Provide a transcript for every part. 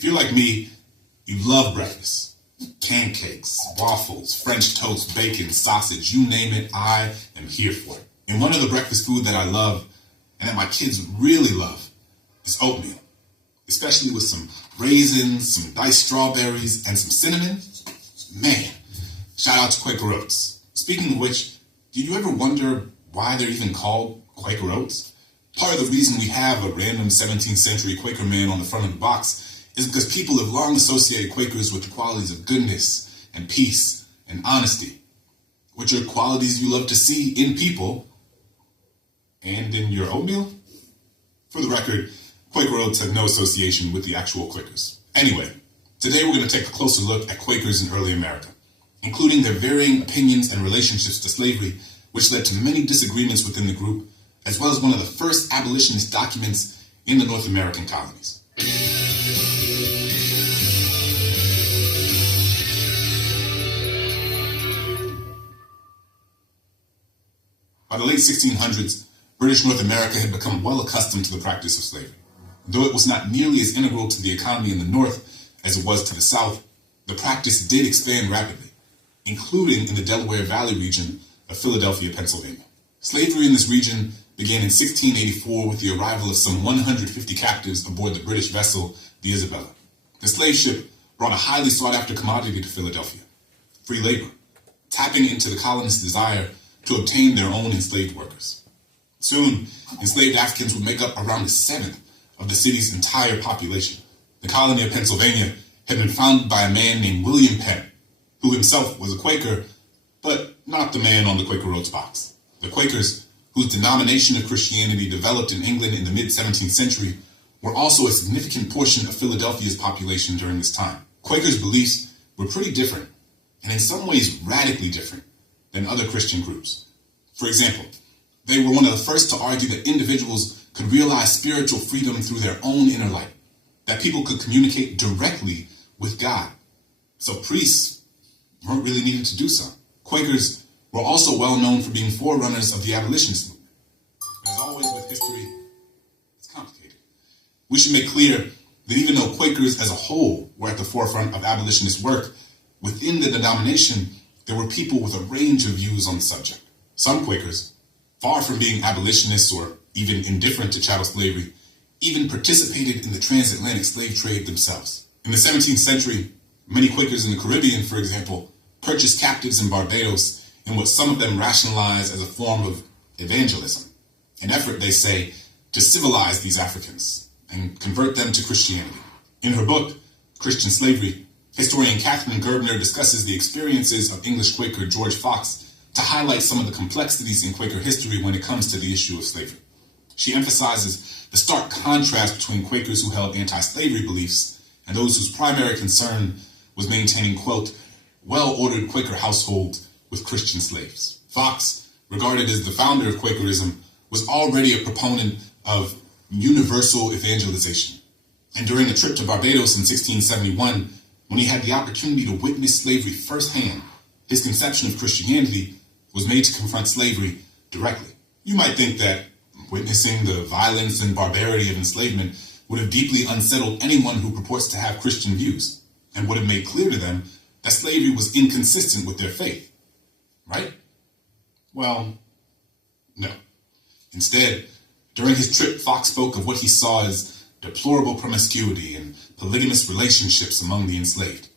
If you're like me, you love breakfast. Pancakes, waffles, French toast, bacon, sausage, you name it, I am here for it. And one of the breakfast food that I love, and that my kids really love, is oatmeal. Especially with some raisins, some diced strawberries, and some cinnamon. Man, shout out to Quaker Oats. Speaking of which, do you ever wonder why they're even called Quaker Oats? Part of the reason we have a random 17th century Quaker man on the front of the box is because people have long associated Quakers with the qualities of goodness and peace and honesty, which are qualities you love to see in people and in your oatmeal. For the record, Quaker Oats have no association with the actual Quakers. Anyway, today we're going to take a closer look at Quakers in early America, including their varying opinions and relationships to slavery, which led to many disagreements within the group, as well as one of the first abolitionist documents in the North American colonies. By the late 1600s, British North America had become well accustomed to the practice of slavery. Though it was not nearly as integral to the economy in the North as it was to the South, the practice did expand rapidly, including in the Delaware Valley region of Philadelphia, Pennsylvania. Slavery in this region began in 1684 with the arrival of some 150 captives aboard the British vessel, the Isabella. The slave ship brought a highly sought-after commodity to Philadelphia, free labor, tapping into the colonists' desire to obtain their own enslaved workers. Soon, enslaved Africans would make up around a seventh of the city's entire population. The colony of Pennsylvania had been founded by a man named William Penn, who himself was a Quaker, but not the man on the Quaker Oats box. The Quakers, whose denomination of Christianity developed in England in the mid-17th century, were also a significant portion of Philadelphia's population during this time. Quakers' beliefs were pretty different, and in some ways radically different, than other Christian groups. For example, they were one of the first to argue that individuals could realize spiritual freedom through their own inner light, that people could communicate directly with God. So priests weren't really needed to do so. Quakers were also well known for being forerunners of the abolitionist movement. As always with history, it's complicated. We should make clear that even though Quakers as a whole were at the forefront of abolitionist work, within the denomination, there were people with a range of views on the subject. Some Quakers, far from being abolitionists or even indifferent to chattel slavery, even participated in the transatlantic slave trade themselves. In the 17th century, many Quakers in the Caribbean, for example, purchased captives in Barbados in what some of them rationalized as a form of evangelism, an effort, they say, to civilize these Africans and convert them to Christianity. In her book, Christian Slavery, historian Catherine Gerbner discusses the experiences of English Quaker George Fox to highlight some of the complexities in Quaker history when it comes to the issue of slavery. She emphasizes the stark contrast between Quakers who held anti-slavery beliefs and those whose primary concern was maintaining, quote, well-ordered Quaker households with Christian slaves. Fox, regarded as the founder of Quakerism, was already a proponent of universal evangelization. And during a trip to Barbados in 1671, when he had the opportunity to witness slavery firsthand, his conception of Christianity was made to confront slavery directly. You might think that witnessing the violence and barbarity of enslavement would have deeply unsettled anyone who purports to have Christian views, and would have made clear to them that slavery was inconsistent with their faith. Right? Well, no. Instead, during his trip, Fox spoke of what he saw as deplorable promiscuity and polygamous relationships among the enslaved,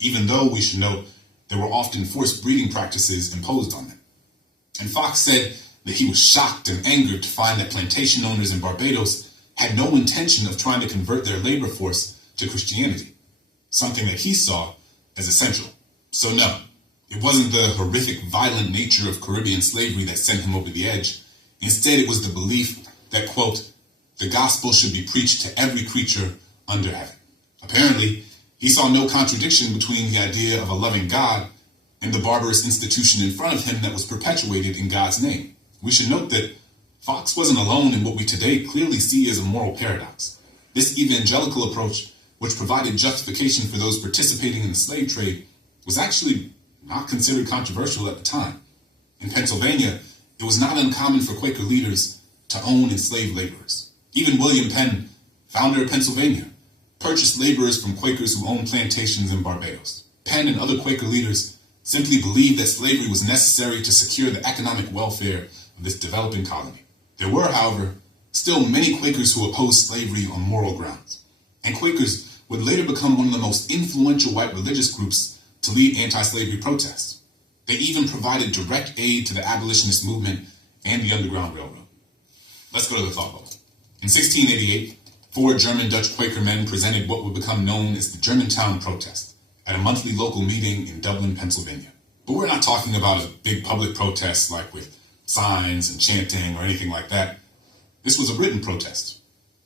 even though, we should note, there were often forced breeding practices imposed on them. And Fox said that he was shocked and angered to find that plantation owners in Barbados had no intention of trying to convert their labor force to Christianity, something that he saw as essential. So no, it wasn't the horrific, violent nature of Caribbean slavery that sent him over the edge. Instead, it was the belief that, quote, the gospel should be preached to every creature under heaven. Apparently, he saw no contradiction between the idea of a loving God and the barbarous institution in front of him that was perpetuated in God's name. We should note that Fox wasn't alone in what we today clearly see as a moral paradox. This evangelical approach, which provided justification for those participating in the slave trade, was actually not considered controversial at the time. In Pennsylvania, it was not uncommon for Quaker leaders to own enslaved laborers. Even William Penn, founder of Pennsylvania, purchased laborers from Quakers who owned plantations in Barbados. Penn and other Quaker leaders simply believed that slavery was necessary to secure the economic welfare of this developing colony. There were, however, still many Quakers who opposed slavery on moral grounds, and Quakers would later become one of the most influential white religious groups to lead anti-slavery protests. They even provided direct aid to the abolitionist movement and the Underground Railroad. Let's go to the thought bubble. In 1688, 4 German-Dutch Quaker men presented what would become known as the Germantown Protest at a monthly local meeting in Dublin, Pennsylvania. But we're not talking about a big public protest like with signs and chanting or anything like that. This was a written protest,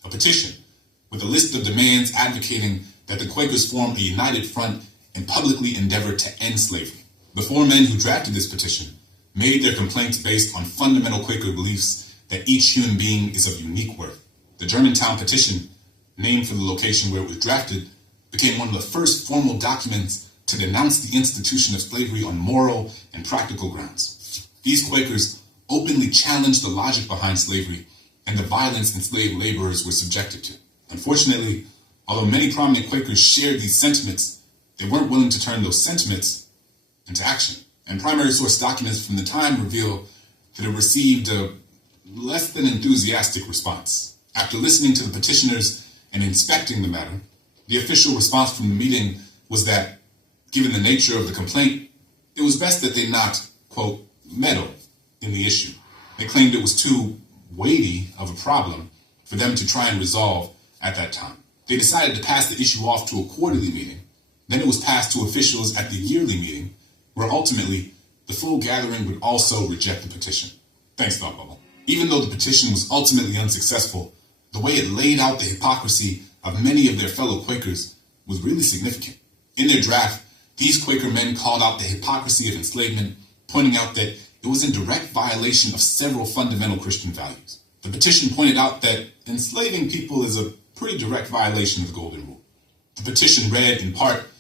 a petition, with a list of demands advocating that the Quakers form a united front and publicly endeavor to end slavery. The 4 men who drafted this petition made their complaints based on fundamental Quaker beliefs that each human being is of unique worth. The Germantown petition, named for the location where it was drafted, became one of the first formal documents to denounce the institution of slavery on moral and practical grounds. These Quakers openly challenged the logic behind slavery and the violence enslaved laborers were subjected to. Unfortunately, although many prominent Quakers shared these sentiments, they weren't willing to turn those sentiments into action. And primary source documents from the time reveal that it received a less than enthusiastic response. After listening to the petitioners and inspecting the matter, the official response from the meeting was that, given the nature of the complaint, it was best that they not, quote, meddle in the issue. They claimed it was too weighty of a problem for them to try and resolve at that time. They decided to pass the issue off to a quarterly meeting. Then it was passed to officials at the yearly meeting, where ultimately the full gathering would also reject the petition. Thanks, Thought Bubble. Even though the petition was ultimately unsuccessful, the way it laid out the hypocrisy of many of their fellow Quakers was really significant. In their draft, these Quaker men called out the hypocrisy of enslavement, pointing out that it was in direct violation of several fundamental Christian values. The petition pointed out that enslaving people is a pretty direct violation of the Golden Rule. The petition read, in part,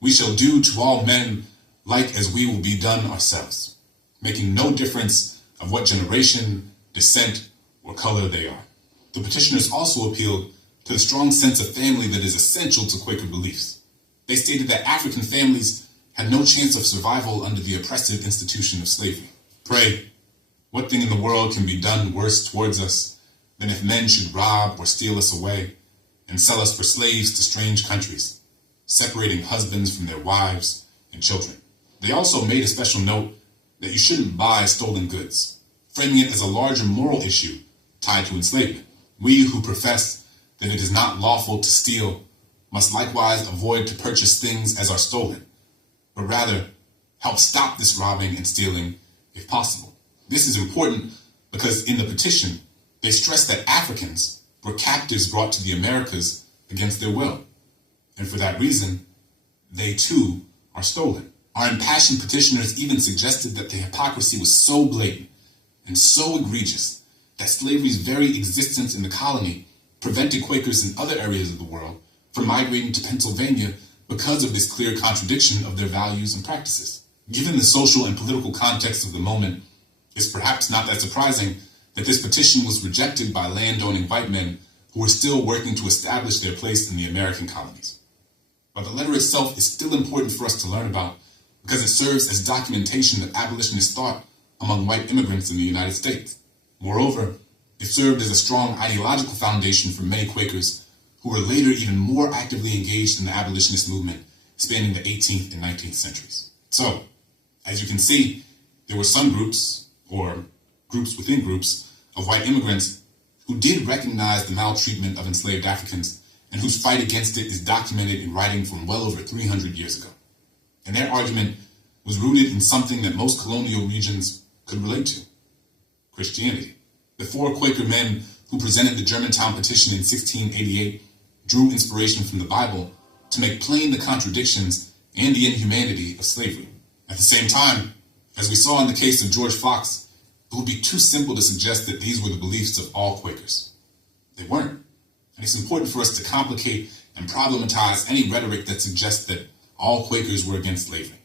"We shall do to all men like as we will be done ourselves, making no difference of what generation, descent, or color they are." The petitioners also appealed to the strong sense of family that is essential to Quaker beliefs. They stated that African families had no chance of survival under the oppressive institution of slavery. Pray, what thing in the world can be done worse towards us than if men should rob or steal us away and sell us for slaves to strange countries, separating husbands from their wives and children? They also made a special note that you shouldn't buy stolen goods, framing it as a larger moral issue tied to enslavement. We who profess that it is not lawful to steal must likewise avoid to purchase things as are stolen, but rather help stop this robbing and stealing if possible. This is important because in the petition, they stress that Africans were captives brought to the Americas against their will, and for that reason, they too are stolen. Our impassioned petitioners even suggested that the hypocrisy was so blatant and so egregious that slavery's very existence in the colony prevented Quakers in other areas of the world from migrating to Pennsylvania because of this clear contradiction of their values and practices. Given the social and political context of the moment, it's perhaps not that surprising that this petition was rejected by landowning white men who were still working to establish their place in the American colonies. But the letter itself is still important for us to learn about because it serves as documentation of abolitionist thought among white immigrants in the United States. Moreover, it served as a strong ideological foundation for many Quakers who were later even more actively engaged in the abolitionist movement spanning the 18th and 19th centuries. So, as you can see, there were some groups, or groups within groups, of white immigrants who did recognize the maltreatment of enslaved Africans and whose fight against it is documented in writing from well over 300 years ago. And their argument was rooted in something that most colonial regions could relate to: Christianity. The 4 Quaker men who presented the Germantown petition in 1688 drew inspiration from the Bible to make plain the contradictions and the inhumanity of slavery. At the same time, as we saw in the case of George Fox, it would be too simple to suggest that these were the beliefs of all Quakers. They weren't. And it's important for us to complicate and problematize any rhetoric that suggests that all Quakers were against slavery.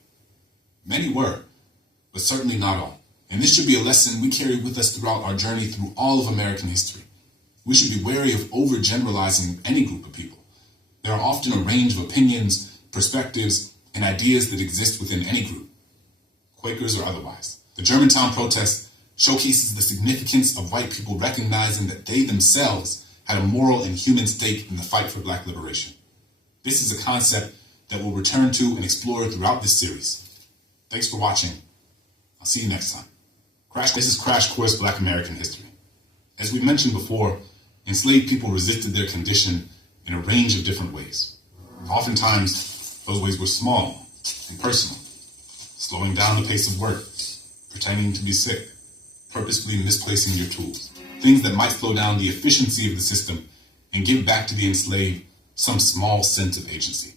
Many were, but certainly not all. And this should be a lesson we carry with us throughout our journey through all of American history. We should be wary of overgeneralizing any group of people, There are often a range of opinions, perspectives, and ideas that exist within any group, Quakers or otherwise. The Germantown protest showcases the significance of white people recognizing that they themselves had a moral and human stake in the fight for Black liberation. This is a concept that we'll return to and explore throughout this series. Thanks for watching. I'll see you next time. This is Crash Course Black American History. As we mentioned before, enslaved people resisted their condition in a range of different ways. Oftentimes, those ways were small and personal, slowing down the pace of work, pretending to be sick, purposefully misplacing your tools, things that might slow down the efficiency of the system and give back to the enslaved some small sense of agency.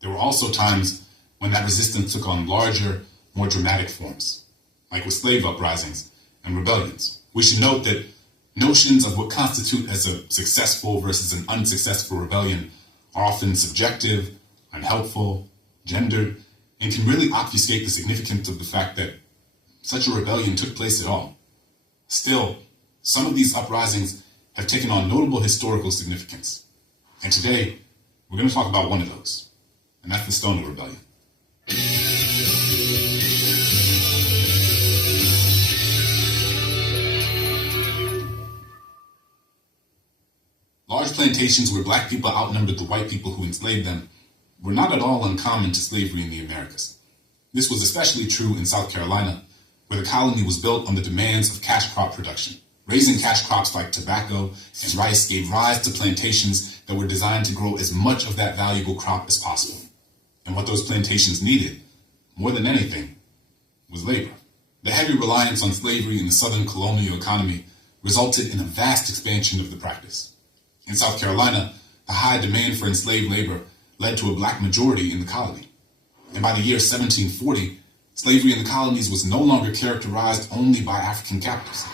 There were also times when that resistance took on larger, more dramatic forms, like with slave uprisings and rebellions. We should note that notions of what constitute as a successful versus an unsuccessful rebellion are often subjective, unhelpful, gendered, and can really obfuscate the significance of the fact that such a rebellion took place at all. Still, some of these uprisings have taken on notable historical significance. And today, we're going to talk about one of those, and that's the Stonewall Rebellion. Large plantations where Black people outnumbered the white people who enslaved them were not at all uncommon to slavery in the Americas. This was especially true in South Carolina, where the colony was built on the demands of cash crop production. Raising cash crops like tobacco and rice gave rise to plantations that were designed to grow as much of that valuable crop as possible. And what those plantations needed, more than anything, was labor. The heavy reliance on slavery in the Southern colonial economy resulted in a vast expansion of the practice. In South Carolina, the high demand for enslaved labor led to a Black majority in the colony. And by the year 1740, slavery in the colonies was no longer characterized only by African captives,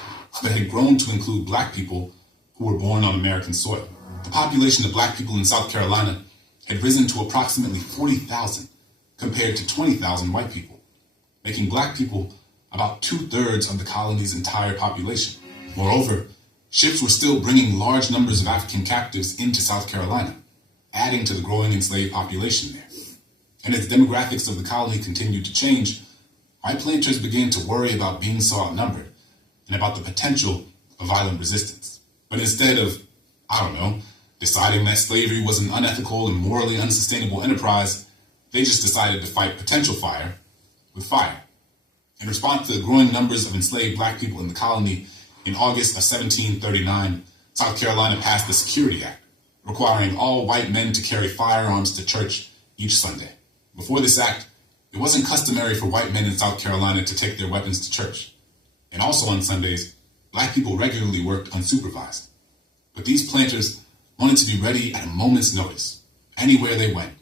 but had grown to include Black people who were born on American soil. The population of Black people in South Carolina had risen to approximately 40,000 compared to 20,000 white people, making Black people about 2/3 of the colony's entire population. Moreover, ships were still bringing large numbers of African captives into South Carolina, adding to the growing enslaved population there. And as demographics of the colony continued to change, white planters began to worry about being so outnumbered and about the potential of violent resistance. But instead of, deciding that slavery was an unethical and morally unsustainable enterprise, they just decided to fight potential fire with fire. In response to the growing numbers of enslaved Black people in the colony, in August of 1739, South Carolina passed the Security Act, requiring all white men to carry firearms to church each Sunday. Before this act, it wasn't customary for white men in South Carolina to take their weapons to church. And also on Sundays, Black people regularly worked unsupervised. But these planters wanted to be ready at a moment's notice, anywhere they went,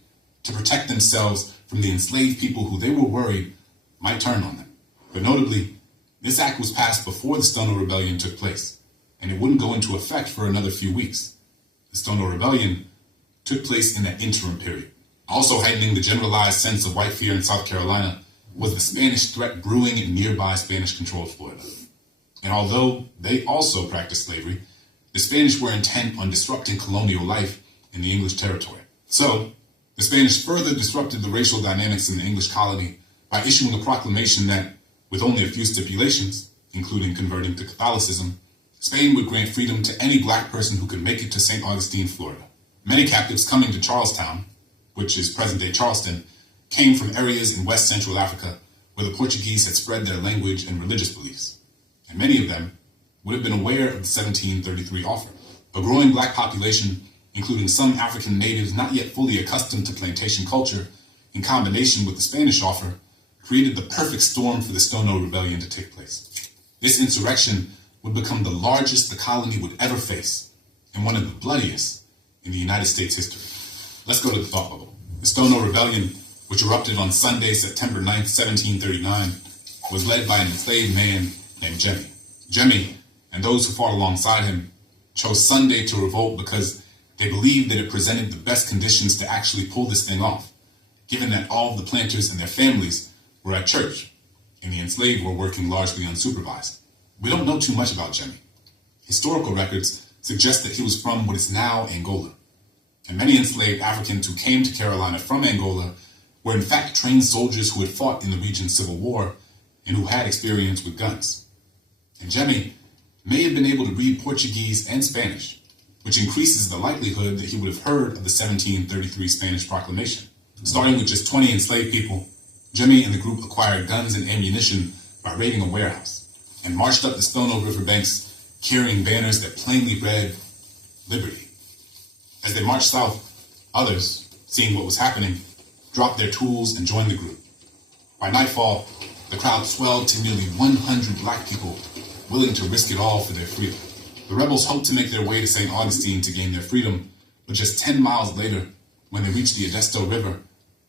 to protect themselves from the enslaved people who they were worried might turn on them. But notably, this act was passed before the Stonewall Rebellion took place, and it wouldn't go into effect for another few weeks. The Stonewall Rebellion took place in that interim period. Also heightening the generalized sense of white fear in South Carolina was the Spanish threat brewing in nearby Spanish-controlled Florida. And although they also practiced slavery, the Spanish were intent on disrupting colonial life in the English territory. So, the Spanish further disrupted the racial dynamics in the English colony by issuing a proclamation that, with only a few stipulations, including converting to Catholicism, Spain would grant freedom to any Black person who could make it to St. Augustine, Florida. Many captives coming to Charlestown, which is present-day Charleston, came from areas in West Central Africa where the Portuguese had spread their language and religious beliefs, and many of them would have been aware of the 1733 offer. A growing Black population, including some African natives not yet fully accustomed to plantation culture, in combination with the Spanish offer, created the perfect storm for the Stonewall Rebellion to take place. This insurrection would become the largest the colony would ever face, and one of the bloodiest in the United States history. Let's go to the thought bubble. The Stonewall Rebellion, which erupted on Sunday, September 9th, 1739, was led by an enslaved man named Jemmy. Jemmy, and those who fought alongside him, chose Sunday to revolt because they believed that it presented the best conditions to actually pull this thing off, given that all of the planters and their families were at church, and the enslaved were working largely unsupervised. We don't know too much about Jemmy. Historical records suggest that he was from what is now Angola. And many enslaved Africans who came to Carolina from Angola were in fact trained soldiers who had fought in the region's civil war and who had experience with guns. And Jemmy may have been able to read Portuguese and Spanish, which increases the likelihood that he would have heard of the 1733 Spanish Proclamation. Starting with just 20 enslaved people, Jemmy and the group acquired guns and ammunition by raiding a warehouse and marched up the Stono River banks carrying banners that plainly read, "Liberty." As they marched south, others, seeing what was happening, dropped their tools and joined the group. By nightfall, the crowd swelled to nearly 100 black people willing to risk it all for their freedom. The rebels hoped to make their way to St. Augustine to gain their freedom, but just 10 miles later, when they reached the Adesto River,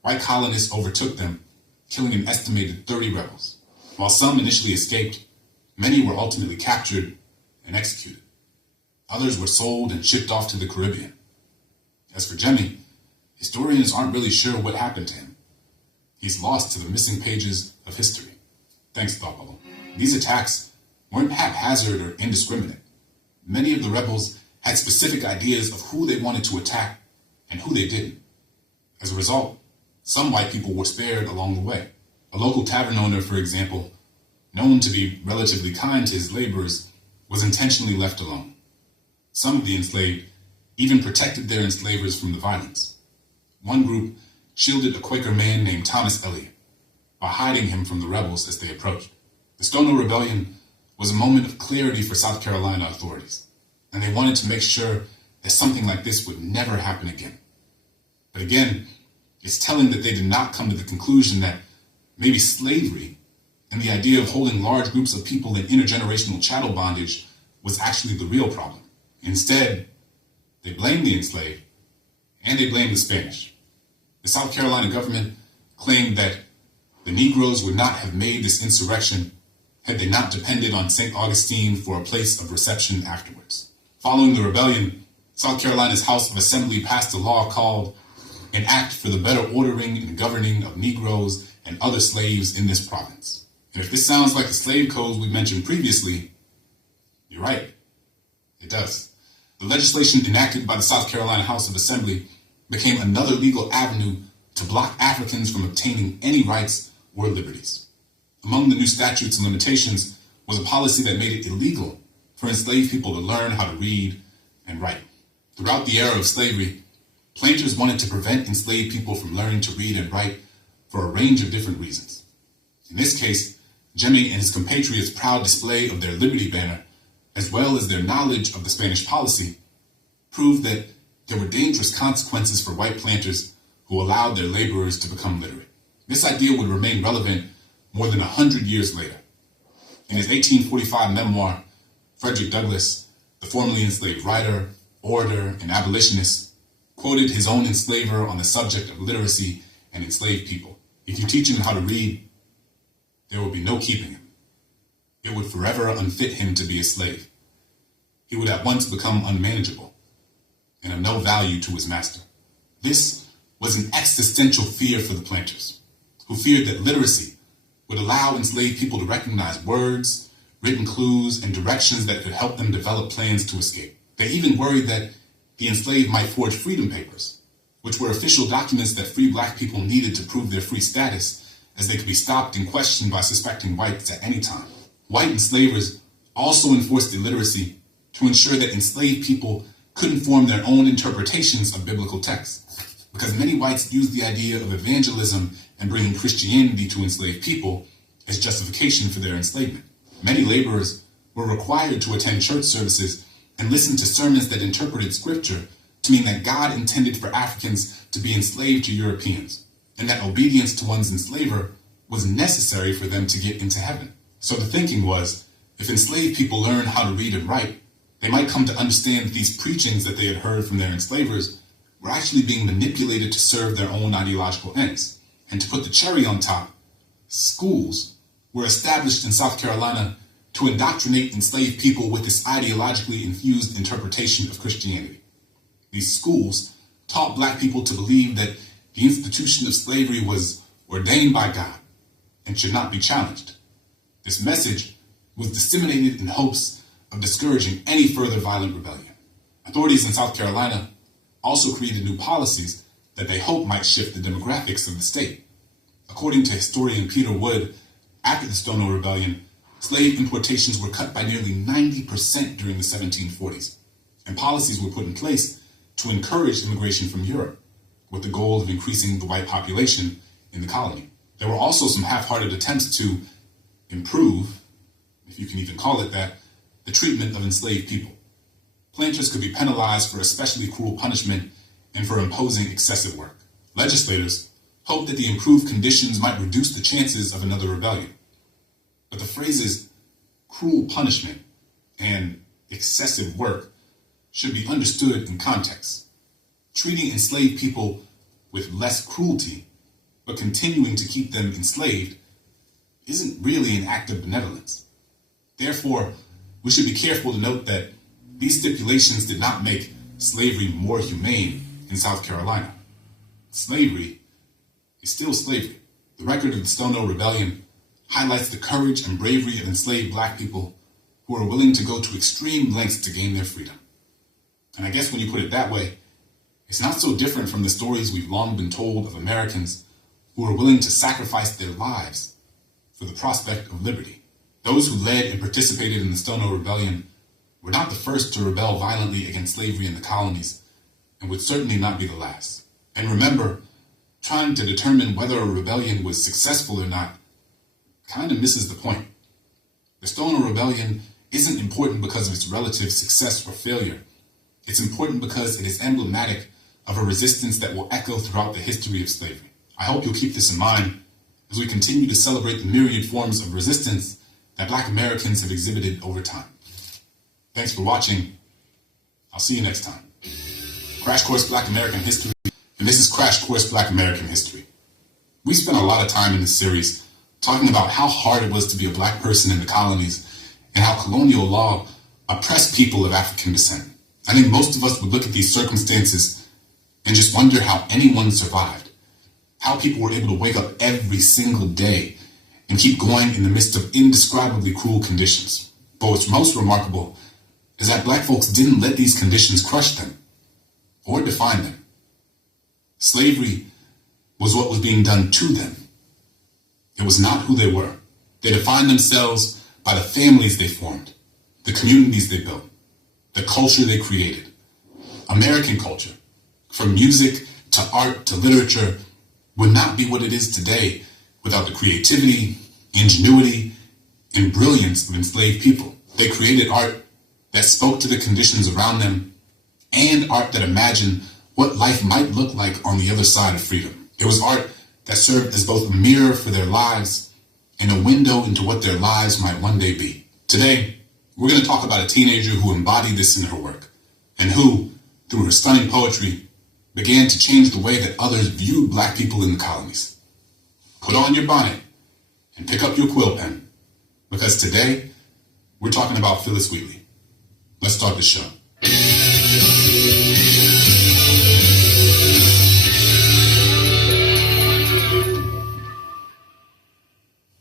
white colonists overtook them, killing an estimated 30 rebels. While some initially escaped, many were ultimately captured and executed. Others were sold and shipped off to the Caribbean. As for Jemmy, historians aren't really sure what happened to him. He's lost to the missing pages of history. Thanks, Thought Bubble. These attacks weren't haphazard or indiscriminate. Many of the rebels had specific ideas of who they wanted to attack and who they didn't. As a result, some white people were spared along the way. A local tavern owner, for example, known to be relatively kind to his laborers, was intentionally left alone. Some of the enslaved even protected their enslavers from the violence. One group shielded a Quaker man named Thomas Eliot by hiding him from the rebels as they approached. The Stono Rebellion was a moment of clarity for South Carolina authorities, and they wanted to make sure that something like this would never happen again. But again, it's telling that they did not come to the conclusion that maybe slavery and the idea of holding large groups of people in intergenerational chattel bondage was actually the real problem. Instead, they blamed the enslaved and they blamed the Spanish. The South Carolina government claimed that the Negroes would not have made this insurrection had they not depended on St. Augustine for a place of reception afterwards. Following the rebellion, South Carolina's House of Assembly passed a law called An Act for the Better Ordering and Governing of Negroes and Other Slaves in this Province. And if this sounds like the slave codes we mentioned previously, you're right, it does. The legislation enacted by the South Carolina House of Assembly became another legal avenue to block Africans from obtaining any rights or liberties. Among the new statutes and limitations was a policy that made it illegal for enslaved people to learn how to read and write. Throughout the era of slavery, planters wanted to prevent enslaved people from learning to read and write for a range of different reasons. In this case, Jemmy and his compatriots' proud display of their Liberty Banner, as well as their knowledge of the Spanish policy, proved that there were dangerous consequences for white planters who allowed their laborers to become literate. This idea would remain relevant more than 100 years later. In his 1845 memoir, Frederick Douglass, the formerly enslaved writer, orator, and abolitionist, quoted his own enslaver on the subject of literacy and enslaved people. If you teach him how to read, there will be no keeping him. It would forever unfit him to be a slave. He would at once become unmanageable and of no value to his master. This was an existential fear for the planters, who feared that literacy would allow enslaved people to recognize words, written clues, and directions that could help them develop plans to escape. They even worried that the enslaved might forge freedom papers, which were official documents that free black people needed to prove their free status, as they could be stopped and questioned by suspecting whites at any time. White enslavers also enforced illiteracy to ensure that enslaved people couldn't form their own interpretations of biblical texts, because many whites used the idea of evangelism and bringing Christianity to enslaved people as justification for their enslavement. Many laborers were required to attend church services and listen to sermons that interpreted scripture to mean that God intended for Africans to be enslaved to Europeans, and that obedience to one's enslaver was necessary for them to get into heaven. So the thinking was, if enslaved people learned how to read and write, they might come to understand that these preachings that they had heard from their enslavers were actually being manipulated to serve their own ideological ends. And to put the cherry on top, schools were established in South Carolina to indoctrinate enslaved people with this ideologically infused interpretation of Christianity. These schools taught black people to believe that the institution of slavery was ordained by God and should not be challenged. This message was disseminated in hopes of discouraging any further violent rebellion. Authorities in South Carolina also created new policies that they hoped might shift the demographics of the state. According to historian Peter Wood, after the Stono Rebellion, slave importations were cut by nearly 90% during the 1740s, and policies were put in place to encourage immigration from Europe, with the goal of increasing the white population in the colony. There were also some half-hearted attempts to improve, if you can even call it that, the treatment of enslaved people. Planters could be penalized for especially cruel punishment and for imposing excessive work. Legislators hoped that the improved conditions might reduce the chances of another rebellion. But the phrases cruel punishment and excessive work should be understood in context. Treating enslaved people with less cruelty, but continuing to keep them enslaved, isn't really an act of benevolence. Therefore, we should be careful to note that these stipulations did not make slavery more humane in South Carolina. Slavery is still slavery. The record of the Stono Rebellion highlights the courage and bravery of enslaved black people who are willing to go to extreme lengths to gain their freedom. And I guess when you put it that way, it's not so different from the stories we've long been told of Americans who are willing to sacrifice their lives for the prospect of liberty. Those who led and participated in the Stono Rebellion were not the first to rebel violently against slavery in the colonies, and would certainly not be the last. And remember, trying to determine whether a rebellion was successful or not kind of misses the point. The Stono Rebellion isn't important because of its relative success or failure. It's important because it is emblematic of a resistance that will echo throughout the history of slavery. I hope you'll keep this in mind as we continue to celebrate the myriad forms of resistance that Black Americans have exhibited over time. Thanks for watching. I'll see you next time. Crash Course Black American History, and this is Crash Course Black American History. We spent a lot of time in this series talking about how hard it was to be a black person in the colonies and how colonial law oppressed people of African descent. I think most of us would look at these circumstances and just wonder how anyone survived, how people were able to wake up every single day and keep going in the midst of indescribably cruel conditions. But what's most remarkable is that black folks didn't let these conditions crush them or define them. Slavery was what was being done to them. It was not who they were. They defined themselves by the families they formed, the communities they built, the culture they created. American culture, from music to art to literature, would not be what it is today without the creativity, ingenuity, and brilliance of enslaved people. They created art that spoke to the conditions around them and art that imagined what life might look like on the other side of freedom. It was art that served as both a mirror for their lives and a window into what their lives might one day be. Today, we're going to talk about a teenager who embodied this in her work and who, through her stunning poetry, began to change the way that others viewed black people in the colonies. Put on your bonnet and pick up your quill pen, because today we're talking about Phillis Wheatley. Let's start the show.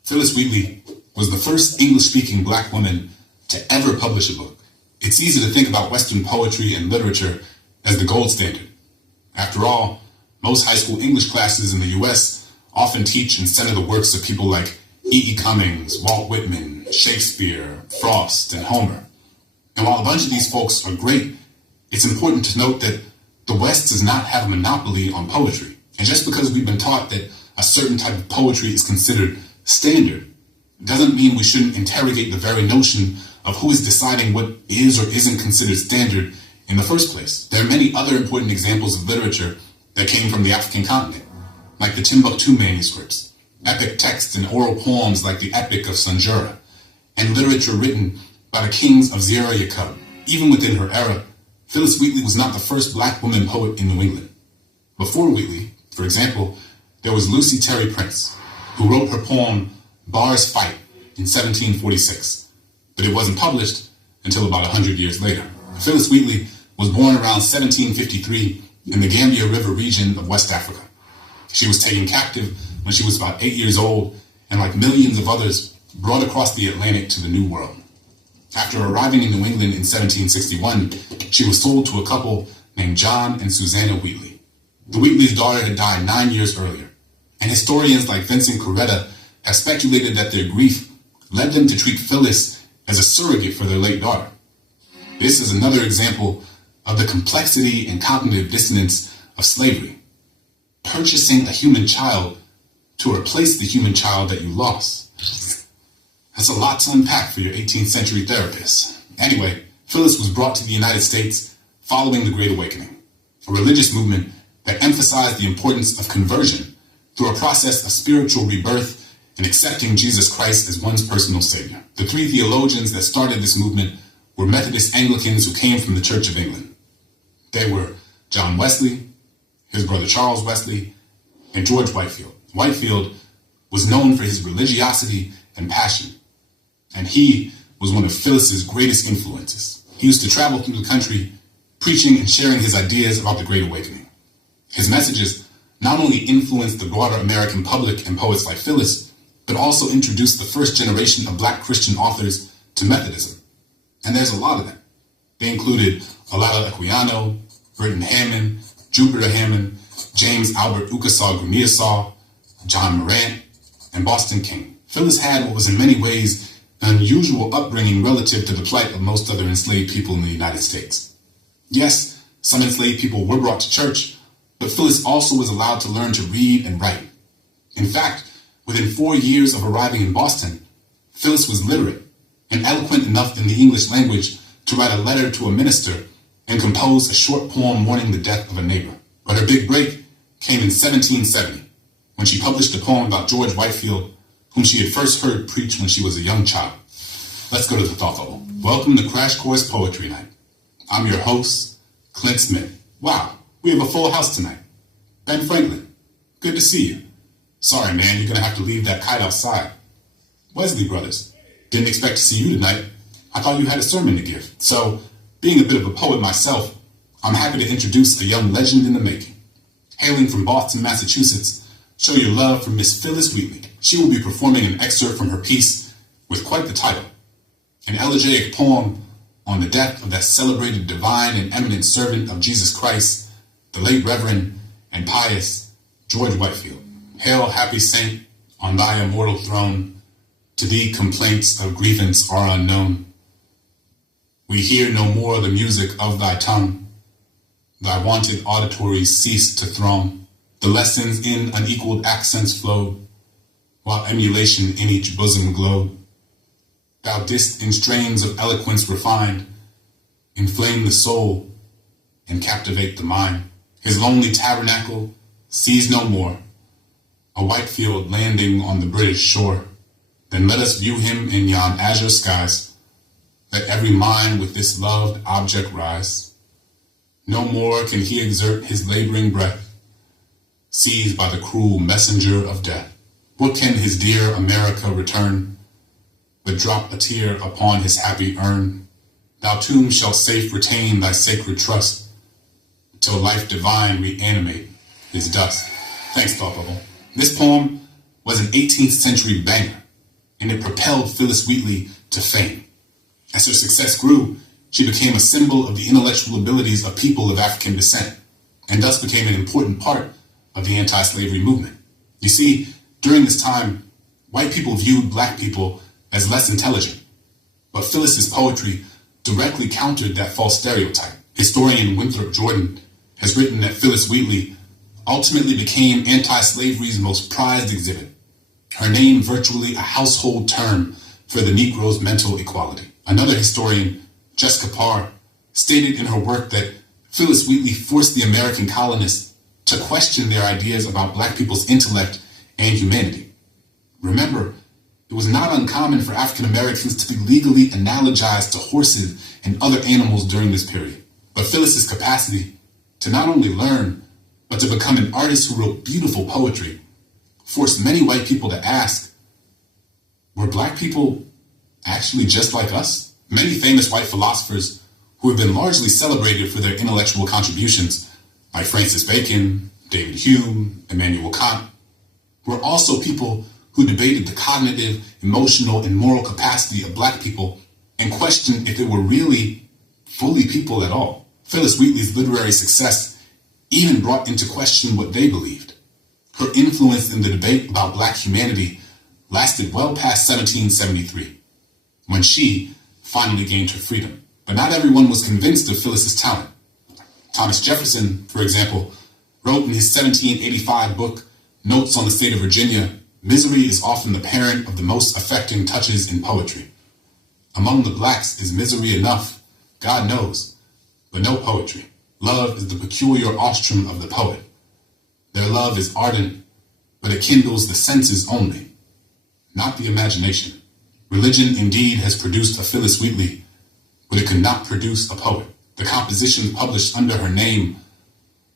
Phillis Wheatley was the first English-speaking black woman to ever publish a book. It's easy to think about Western poetry and literature as the gold standard. After all, most high school English classes in the U.S. often teach and center the works of people like E.E. Cummings, Walt Whitman, Shakespeare, Frost, and Homer. And while a bunch of these folks are great, it's important to note that the West does not have a monopoly on poetry. And just because we've been taught that a certain type of poetry is considered standard doesn't mean we shouldn't interrogate the very notion of who is deciding what is or isn't considered standard in the first place. There are many other important examples of literature that came from the African continent, like the Timbuktu manuscripts, epic texts and oral poems like the Epic of Sanjura, and literature written by the kings of Zierah Yaqub. Even within her era, Phillis Wheatley was not the first black woman poet in New England. Before Wheatley, for example, there was Lucy Terry Prince, who wrote her poem Bars Fight in 1746, but it wasn't published until about 100 years later. Phillis Wheatley was born around 1753 in the Gambia River region of West Africa. She was taken captive when she was about 8 years old and, like millions of others, brought across the Atlantic to the New World. After arriving in New England in 1761, she was sold to a couple named John and Susanna Wheatley. The Wheatley's daughter had died 9 years earlier, and historians like Vincent Coretta have speculated that their grief led them to treat Phyllis as a surrogate for their late daughter. This is another example of the complexity and cognitive dissonance of slavery. Purchasing a human child to replace the human child that you lost. That's a lot to unpack for your 18th century therapist. Anyway, Phyllis was brought to the United States following the Great Awakening, a religious movement that emphasized the importance of conversion through a process of spiritual rebirth and accepting Jesus Christ as one's personal savior. The three theologians that started this movement were Methodist Anglicans who came from the Church of England. They were John Wesley, his brother Charles Wesley, and George Whitefield. Whitefield was known for his religiosity and passion, and he was one of Phyllis's greatest influences. He used to travel through the country preaching and sharing his ideas about the Great Awakening. His messages not only influenced the broader American public and poets like Phyllis, but also introduced the first generation of Black Christian authors to Methodism. And there's a lot of them. They included Olaudah Equiano, Burton Hammond, Jupiter Hammond, James Albert Ukasaw Guniasaw, John Morant, and Boston King. Phyllis had what was in many ways an unusual upbringing relative to the plight of most other enslaved people in the United States. Yes, some enslaved people were brought to church, but Phyllis also was allowed to learn to read and write. In fact, within 4 years of arriving in Boston, Phyllis was literate and eloquent enough in the English language to write a letter to a minister and compose a short poem mourning the death of a neighbor. But her big break came in 1770, when she published a poem about George Whitefield, whom she had first heard preach when she was a young child. Let's go to the thought bubble. Welcome to Crash Course Poetry Night. I'm your host, Clint Smith. Wow, we have a full house tonight. Ben Franklin, good to see you. Sorry, man, you're going to have to leave that kite outside. Wesley Brothers, didn't expect to see you tonight. I thought you had a sermon to give. So, being a bit of a poet myself, I'm happy to introduce a young legend in the making. Hailing from Boston, Massachusetts, show your love for Miss Phyllis Wheatley. She will be performing an excerpt from her piece with quite the title, an elegiac poem on the death of that celebrated divine and eminent servant of Jesus Christ, the late Reverend and pious George Whitefield. Hail, happy saint, on thy immortal throne, to thee complaints of grievance are unknown. We hear no more the music of thy tongue, thy wonted auditories cease to throng, the lessons in unequaled accents flowed, while emulation in each bosom glowed. Thou didst in strains of eloquence refined, inflame the soul and captivate the mind. His lonely tabernacle sees no more, a Whitefield landing on the British shore. Then let us view him in yon azure skies, let every mind with this loved object rise. No more can he exert his laboring breath, seized by the cruel messenger of death. What can his dear America return, but drop a tear upon his happy urn? Thou tomb shalt safe retain thy sacred trust, till life divine reanimate his dust. Thanks, Thought Bubble. This poem was an 18th century banger, and it propelled Phyllis Wheatley to fame. As her success grew, she became a symbol of the intellectual abilities of people of African descent, and thus became an important part of the anti-slavery movement. You see, during this time, white people viewed black people as less intelligent, but Phyllis's poetry directly countered that false stereotype. Historian Winthrop Jordan has written that Phyllis Wheatley ultimately became anti-slavery's most prized exhibit, her name virtually a household term for the Negro's mental equality. Another historian, Jessica Parr, stated in her work that Phyllis Wheatley forced the American colonists to question their ideas about black people's intellect and humanity. Remember, it was not uncommon for African Americans to be legally analogized to horses and other animals during this period. But Phyllis's capacity to not only learn, but to become an artist who wrote beautiful poetry forced many white people to ask, were black people actually just like us? Many famous white philosophers who have been largely celebrated for their intellectual contributions, like Francis Bacon, David Hume, Immanuel Kant, were also people who debated the cognitive, emotional, and moral capacity of black people and questioned if they were really fully people at all. Phyllis Wheatley's literary success even brought into question what they believed. Her influence in the debate about Black humanity lasted well past 1773, when she finally gained her freedom. But not everyone was convinced of Phyllis's talent. Thomas Jefferson, for example, wrote in his 1785 book, Notes on the State of Virginia, "Misery is often the parent of the most affecting touches in poetry. Among the blacks is misery enough, God knows, but no poetry. Love is the peculiar ostrom of the poet. Their love is ardent, but it kindles the senses only, not the imagination. Religion indeed has produced a Phyllis Wheatley, but it could not produce a poet. The compositions published under her name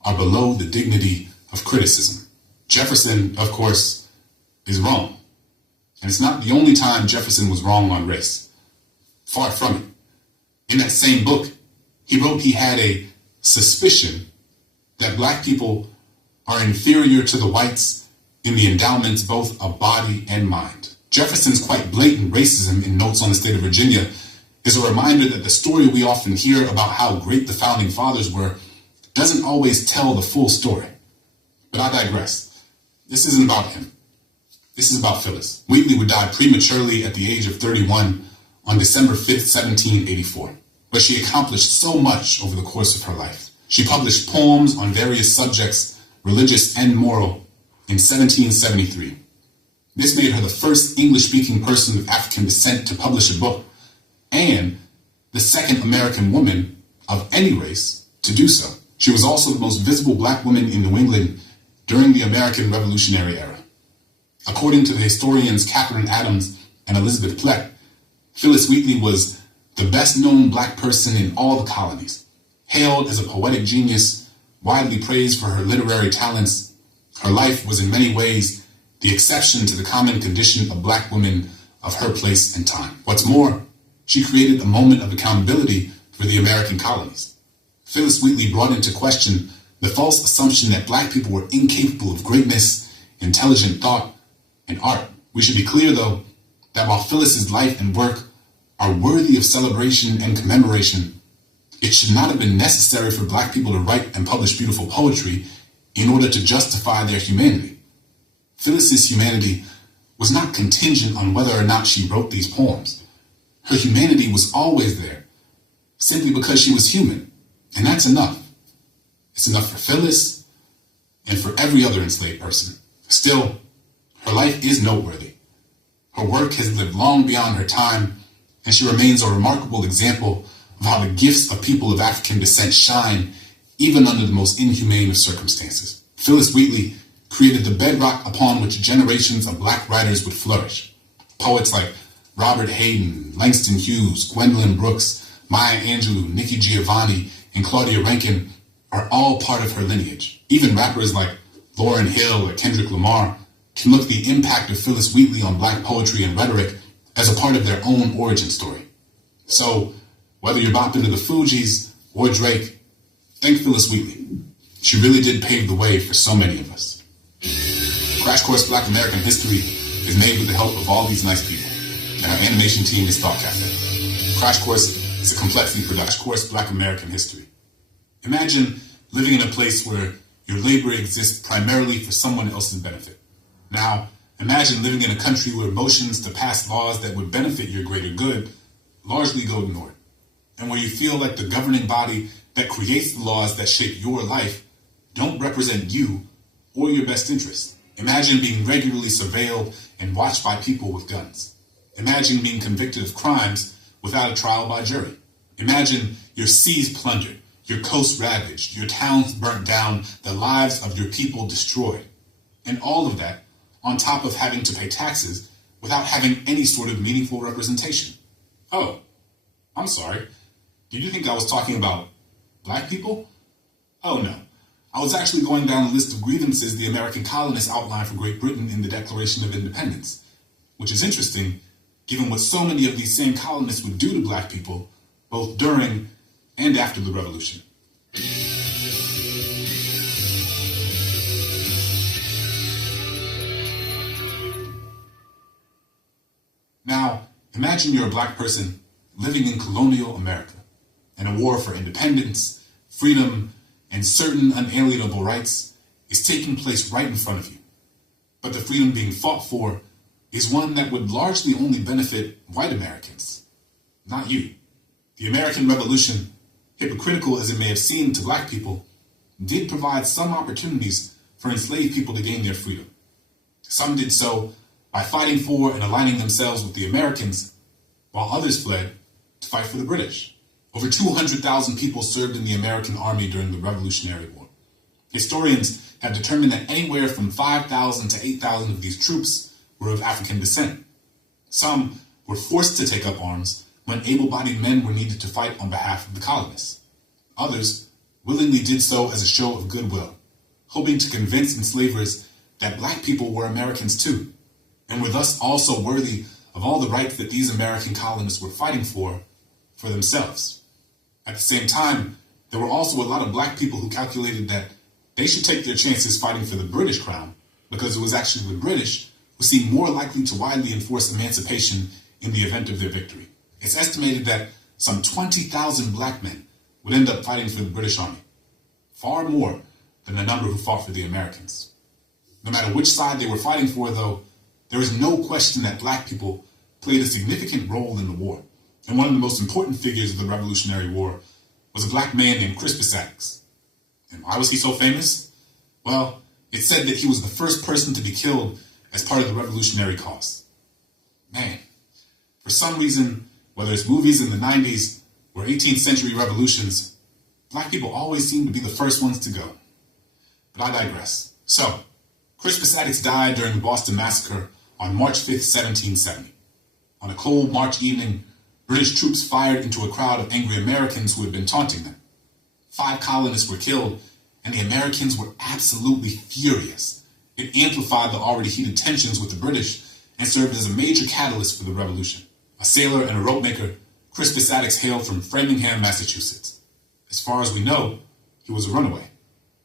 are below the dignity of criticism." Jefferson, of course, is wrong. And it's not the only time Jefferson was wrong on race. Far from it. In that same book, he wrote he had a suspicion that Black people are inferior to the whites in the endowments both of body and mind. Jefferson's quite blatant racism in Notes on the State of Virginia is a reminder that the story we often hear about how great the founding fathers were doesn't always tell the full story. But I digress. This isn't about him. This is about Phyllis. Wheatley would die prematurely at the age of 31 on December 5th, 1784. But she accomplished so much over the course of her life. She published poems on various subjects, religious and moral, in 1773. This made her the first English-speaking person of African descent to publish a book, and the second American woman of any race to do so. She was also the most visible Black woman in New England during the American Revolutionary era. According to the historians Catherine Adams and Elizabeth Pleck, Phyllis Wheatley was the best-known Black person in all the colonies. Hailed as a poetic genius, widely praised for her literary talents, her life was in many ways the exception to the common condition of Black women of her place and time. What's more, she created a moment of accountability for the American colonies. Phyllis Wheatley brought into question the false assumption that Black people were incapable of greatness, intelligent thought, and art. We should be clear, though, that while Phyllis's life and work are worthy of celebration and commemoration, it should not have been necessary for Black people to write and publish beautiful poetry in order to justify their humanity. Phyllis's humanity was not contingent on whether or not she wrote these poems. Her humanity was always there, simply because she was human, and that's enough. It's enough for Phyllis and for every other enslaved person. Still, her life is noteworthy. Her work has lived long beyond her time, and she remains a remarkable example of how the gifts of people of African descent shine even under the most inhumane of circumstances. Phyllis Wheatley created the bedrock upon which generations of Black writers would flourish. Poets like Robert Hayden, Langston Hughes, Gwendolyn Brooks, Maya Angelou, Nikki Giovanni, and Claudia Rankine are all part of her lineage. Even rappers like Lauryn Hill or Kendrick Lamar can look at the impact of Phyllis Wheatley on Black poetry and rhetoric as a part of their own origin story. So, whether you're bopping to the Fugees or Drake, thank Phyllis Wheatley. She really did pave the way for so many of us. Crash Course Black American History is made with the help of all these nice people, and our animation team is Thought Cafe. Crash Course is a Complexly production. Course Black American History. Imagine living in a place where your labor exists primarily for someone else's benefit. Now, imagine living in a country where motions to pass laws that would benefit your greater good largely go ignored, and where you feel like the governing body that creates the laws that shape your life don't represent you or your best interests. Imagine being regularly surveilled and watched by people with guns. Imagine being convicted of crimes without a trial by jury. Imagine your seas plundered, your coasts ravaged, your towns burnt down, the lives of your people destroyed. And all of that on top of having to pay taxes without having any sort of meaningful representation. Oh, I'm sorry. Did you think I was talking about Black people? Oh no. I was actually going down the list of grievances the American colonists outlined for Great Britain in the Declaration of Independence, which is interesting given what so many of these same colonists would do to Black people, both during and after the Revolution. Now, imagine you're a Black person living in colonial America in a war for independence, freedom, and certain unalienable rights is taking place right in front of you. But the freedom being fought for is one that would largely only benefit white Americans, not you. The American Revolution, hypocritical as it may have seemed to black people, did provide some opportunities for enslaved people to gain their freedom. Some did so by fighting for and aligning themselves with the Americans, while others fled to fight for the British. Over 200,000 people served in the American Army during the Revolutionary War. Historians have determined that anywhere from 5,000 to 8,000 of these troops were of African descent. Some were forced to take up arms when able-bodied men were needed to fight on behalf of the colonists. Others willingly did so as a show of goodwill, hoping to convince enslavers that black people were Americans too, and were thus also worthy of all the rights that these American colonists were fighting for themselves. At the same time, there were also a lot of black people who calculated that they should take their chances fighting for the British crown because it was actually the British who seemed more likely to widely enforce emancipation in the event of their victory. It's estimated that some 20,000 black men would end up fighting for the British Army, far more than the number who fought for the Americans. No matter which side they were fighting for, though, there is no question that black people played a significant role in the war. And one of the most important figures of the Revolutionary War was a black man named Crispus Attucks. And why was he so famous? Well, it's said that he was the first person to be killed as part of the revolutionary cause. Man, for some reason, whether it's movies in the 90s or 18th century revolutions, black people always seem to be the first ones to go. But I digress. So, Crispus Attucks died during the Boston Massacre on March 5th, 1770. On a cold March evening, British troops fired into a crowd of angry Americans who had been taunting them. 5 colonists were killed, and the Americans were absolutely furious. It amplified the already heated tensions with the British and served as a major catalyst for the revolution. A sailor and a rope maker, Crispus Attucks hailed from Framingham, Massachusetts. As far as we know, he was a runaway.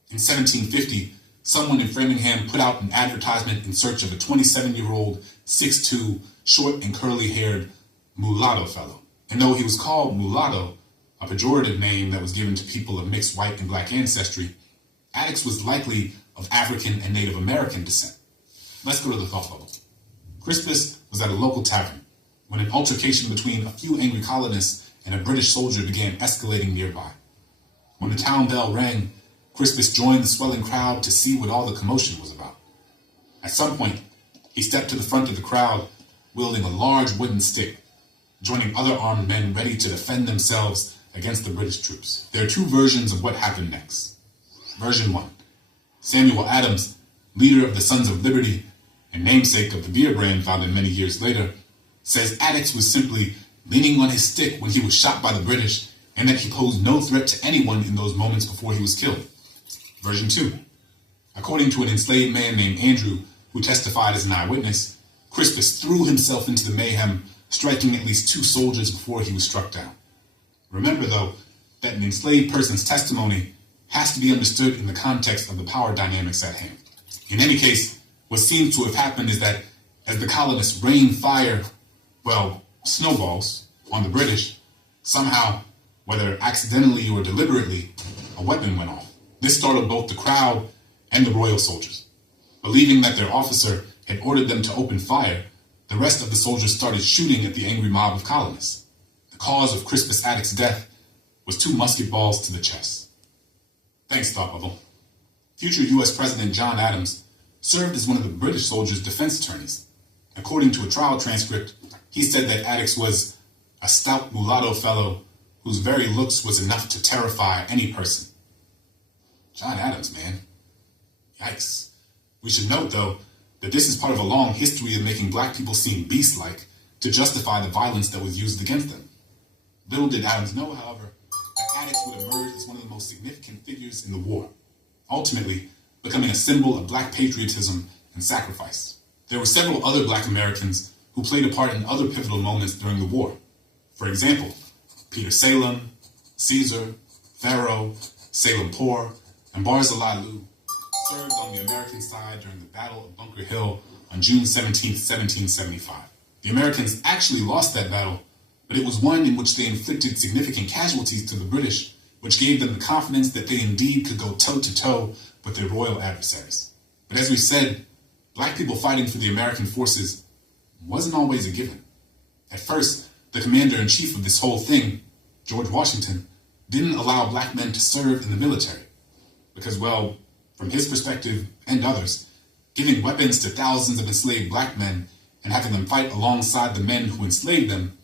In 1750, someone in Framingham put out an advertisement in search of a 27-year-old, 6'2", short and curly-haired mulatto fellow. And though he was called mulatto, a pejorative name that was given to people of mixed white and black ancestry, Attucks was likely of African and Native American descent. Let's go to the thought bubble. Crispus was at a local tavern when an altercation between a few angry colonists and a British soldier began escalating nearby. When the town bell rang, Crispus joined the swelling crowd to see what all the commotion was about. At some point, he stepped to the front of the crowd, wielding a large wooden stick, joining other armed men ready to defend themselves against the British troops. There are 2 versions of what happened next. Version 1. Samuel Adams, leader of the Sons of Liberty and namesake of the beer brand founded many years later, says Attucks was simply leaning on his stick when he was shot by the British and that he posed no threat to anyone in those moments before he was killed. Version 2. According to an enslaved man named Andrew, who testified as an eyewitness, Crispus threw himself into the mayhem, striking at least 2 soldiers before he was struck down. Remember, though, that an enslaved person's testimony has to be understood in the context of the power dynamics at hand. In any case, what seems to have happened is that as the colonists rained fire, snowballs, on the British, somehow, whether accidentally or deliberately, a weapon went off. This startled both the crowd and the royal soldiers. Believing that their officer had ordered them to open fire, the rest of the soldiers started shooting at the angry mob of colonists. The cause of Crispus Attucks' death was 2 musket balls to the chest. Thanks, Thought Bubble. Future U.S. President John Adams served as one of the British soldiers' defense attorneys. According to a trial transcript, he said that Attucks was a stout mulatto fellow whose very looks was enough to terrify any person. John Adams, man. Yikes. We should note, though, that this is part of a long history of making black people seem beast-like to justify the violence that was used against them. Little did Adams know, however, that Attucks would emerge as one of the most significant figures in the war, ultimately becoming a symbol of black patriotism and sacrifice. There were several other black Americans who played a part in other pivotal moments during the war. For example, Peter Salem, Caesar, Pharaoh, Salem Poor, and Barzillai Lou served on the American side during the Battle of Bunker Hill on June 17, 1775. The Americans actually lost that battle, but it was one in which they inflicted significant casualties to the British which gave them the confidence that they indeed could go toe-to-toe with their royal adversaries. But as we said, black people fighting for the American forces wasn't always a given. At first, the commander-in-chief of this whole thing, George Washington, didn't allow black men to serve in the military because, well, from his perspective and others, giving weapons to thousands of enslaved black men and having them fight alongside the men who enslaved them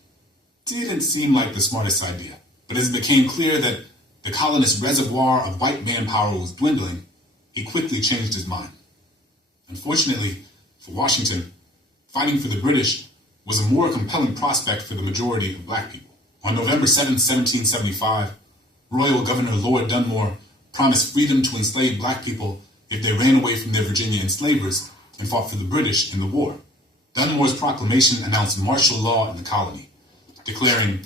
didn't seem like the smartest idea. But as it became clear that the colonists' reservoir of white manpower was dwindling, he quickly changed his mind. Unfortunately for Washington, fighting for the British was a more compelling prospect for the majority of black people. On November 7, 1775, Royal Governor Lord Dunmore promised freedom to enslaved black people if they ran away from their Virginia enslavers and fought for the British in the war. Dunmore's proclamation announced martial law in the colony, declaring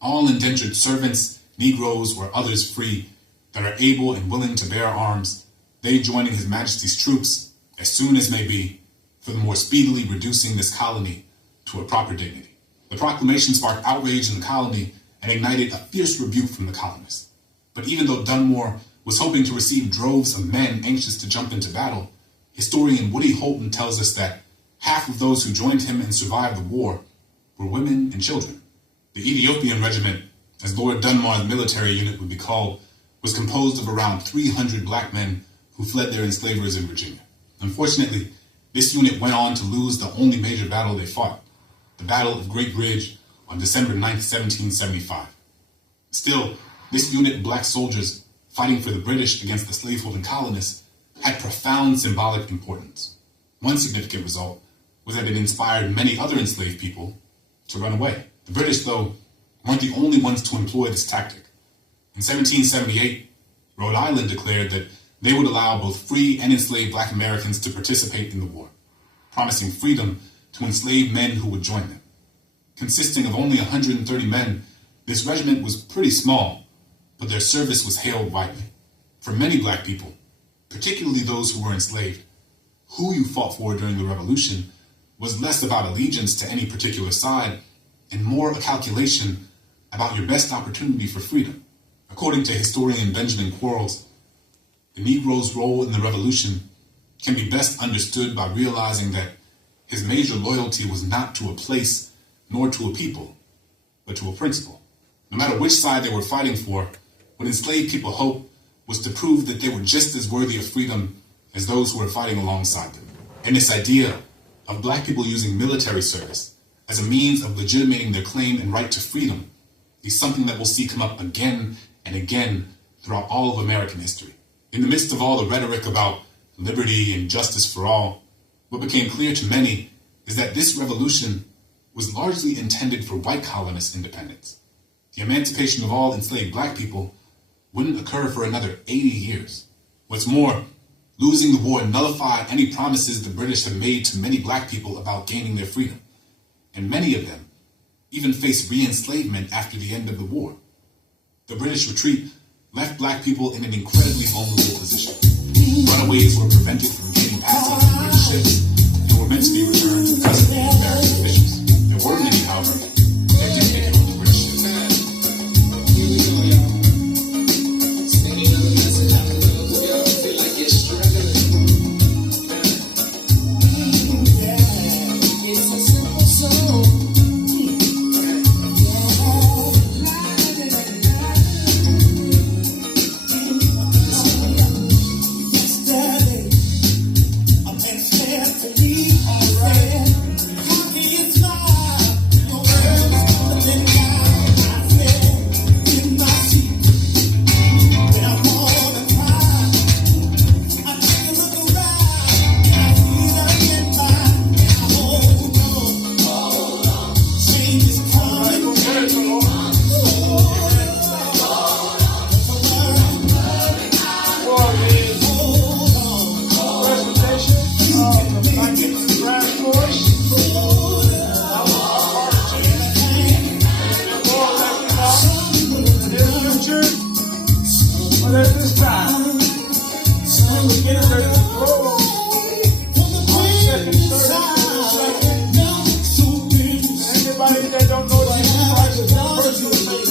all indentured servants, Negroes, or others free that are able and willing to bear arms, they joining His Majesty's troops as soon as may be, for the more speedily reducing this colony to a proper dignity. The proclamation sparked outrage in the colony and ignited a fierce rebuke from the colonists. But even though Dunmore was hoping to receive droves of men anxious to jump into battle, historian Woody Holton tells us that half of those who joined him and survived the war were women and children. The Ethiopian Regiment, as Lord Dunmore's military unit would be called, was composed of around 300 black men who fled their enslavers in Virginia. Unfortunately, this unit went on to lose the only major battle they fought, the Battle of Great Bridge on December 9, 1775. Still, this unit of black soldiers fighting for the British against the slaveholding colonists had profound symbolic importance. One significant result was that it inspired many other enslaved people to run away. The British, though, weren't the only ones to employ this tactic. In 1778, Rhode Island declared that they would allow both free and enslaved black Americans to participate in the war, promising freedom to enslaved men who would join them. Consisting of only 130 men, this regiment was pretty small, but their service was hailed widely. For many black people, particularly those who were enslaved, who you fought for during the Revolution was less about allegiance to any particular side and more a calculation about your best opportunity for freedom. According to historian Benjamin Quarles, the Negro's role in the Revolution can be best understood by realizing that his major loyalty was not to a place nor to a people, but to a principle. No matter which side they were fighting for, what enslaved people hoped was to prove that they were just as worthy of freedom as those who were fighting alongside them. And this idea of black people using military service as a means of legitimating their claim and right to freedom is something that we'll see come up again and again throughout all of American history. In the midst of all the rhetoric about liberty and justice for all, what became clear to many is that this revolution was largely intended for white colonist independence. The emancipation of all enslaved black people wouldn't occur for another 80 years. What's more, losing the war nullified any promises the British had made to many black people about gaining their freedom, and many of them even faced re-enslavement after the end of the war. The British retreat left black people in an incredibly vulnerable position. Runaways were prevented from gaining passage on British ships and were meant to be returned to custody of American officials. There were many, however, that didn't make it on the British ships. Anybody that don't know Jesus Christ as their Savior,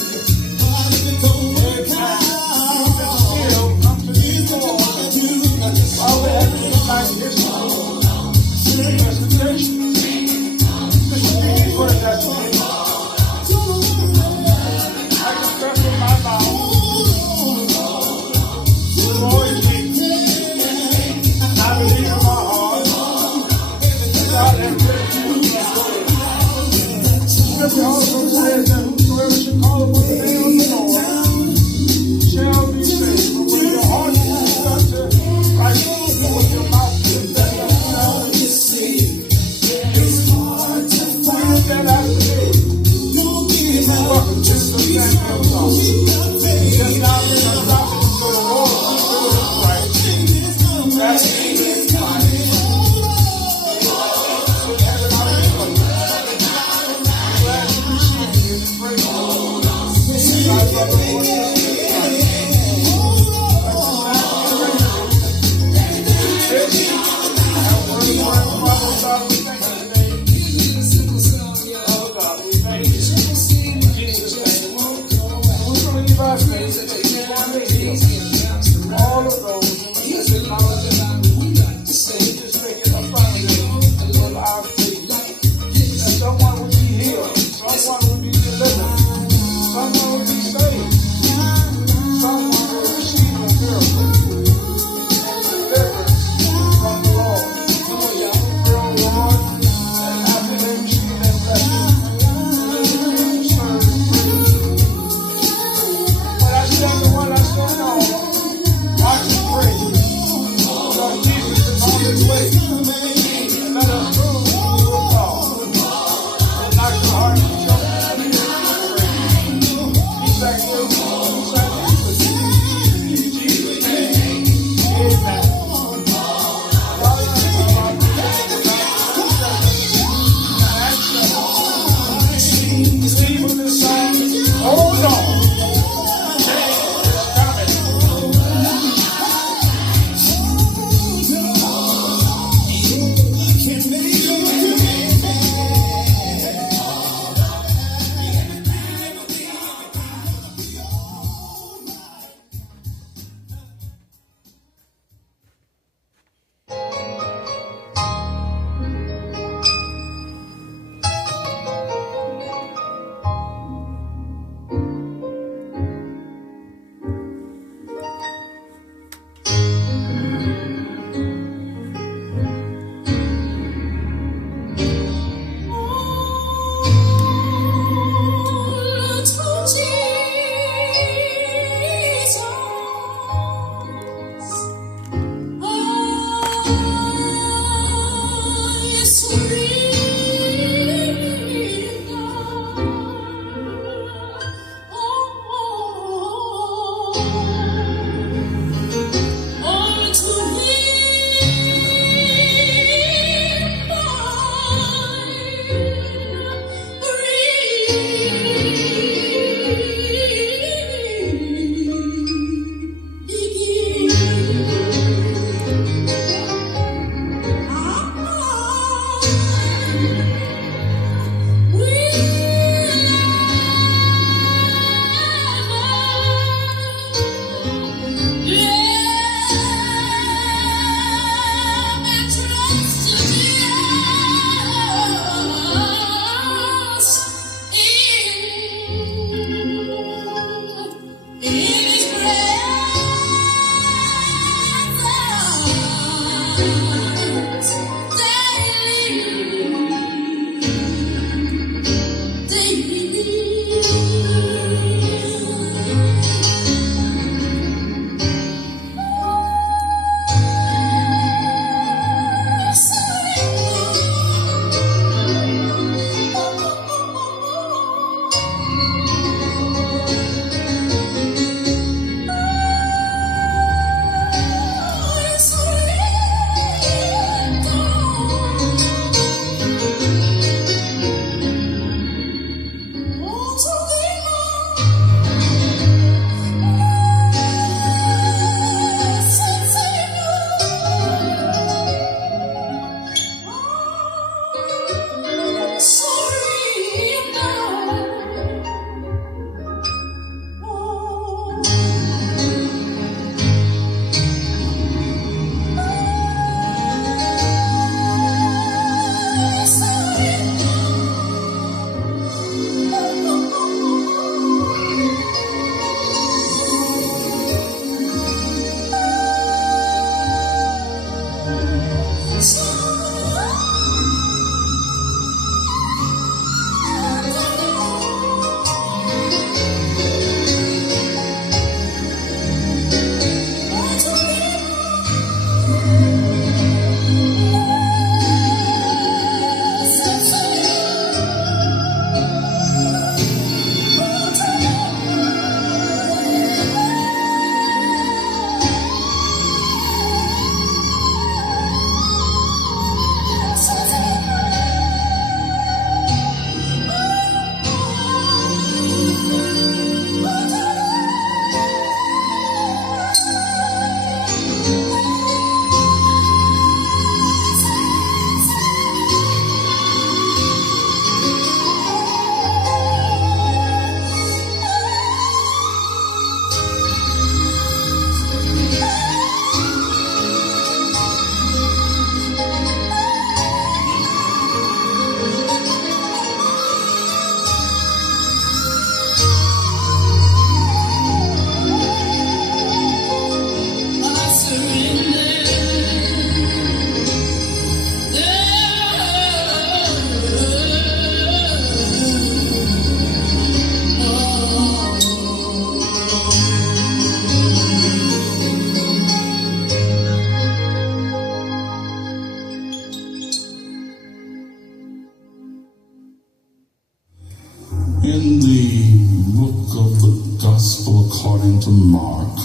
to Mark,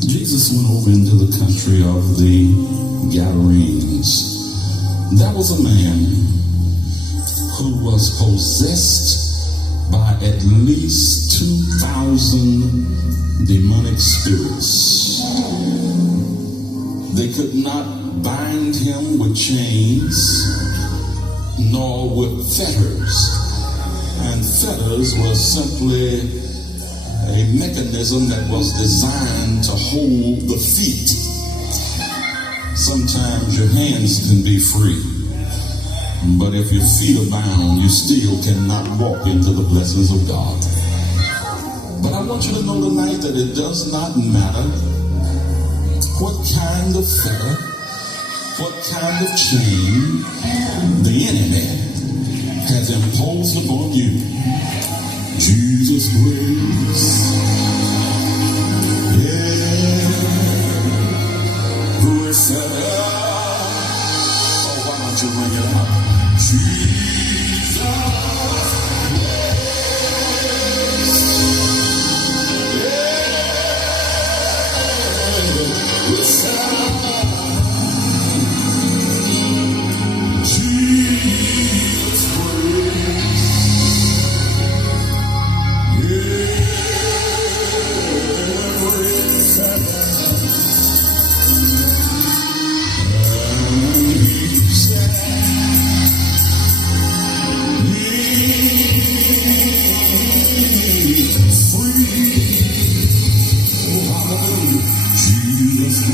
Jesus went over into the country of the Gadarenes. There was a man who was possessed by at least 2,000 demonic spirits. They could not bind him with chains nor with fetters. And fetters was simply a mechanism that was designed to hold the feet. Sometimes your hands can be free, but if your feet are bound, you still cannot walk into the blessings of God. But I want you to know tonight that it does not matter what kind of fetter, what kind of chain the enemy has imposed upon you. Jesus' grace, every fetter. Oh, why don't you ring it out? Jesus' grace, Jesus'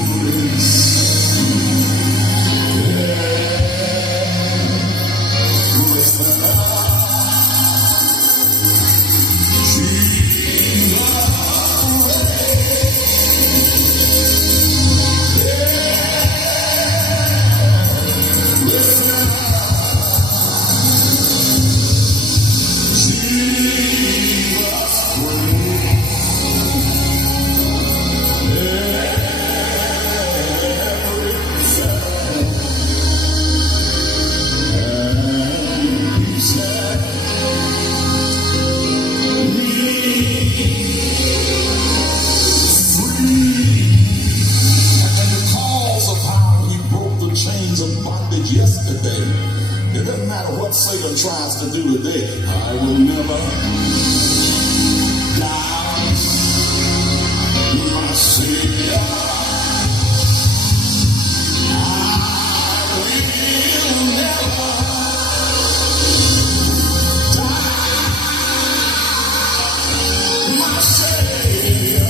grace. Yesterday, it doesn't matter what Satan tries to do today. I will never die, my Savior. I will never die, my Savior.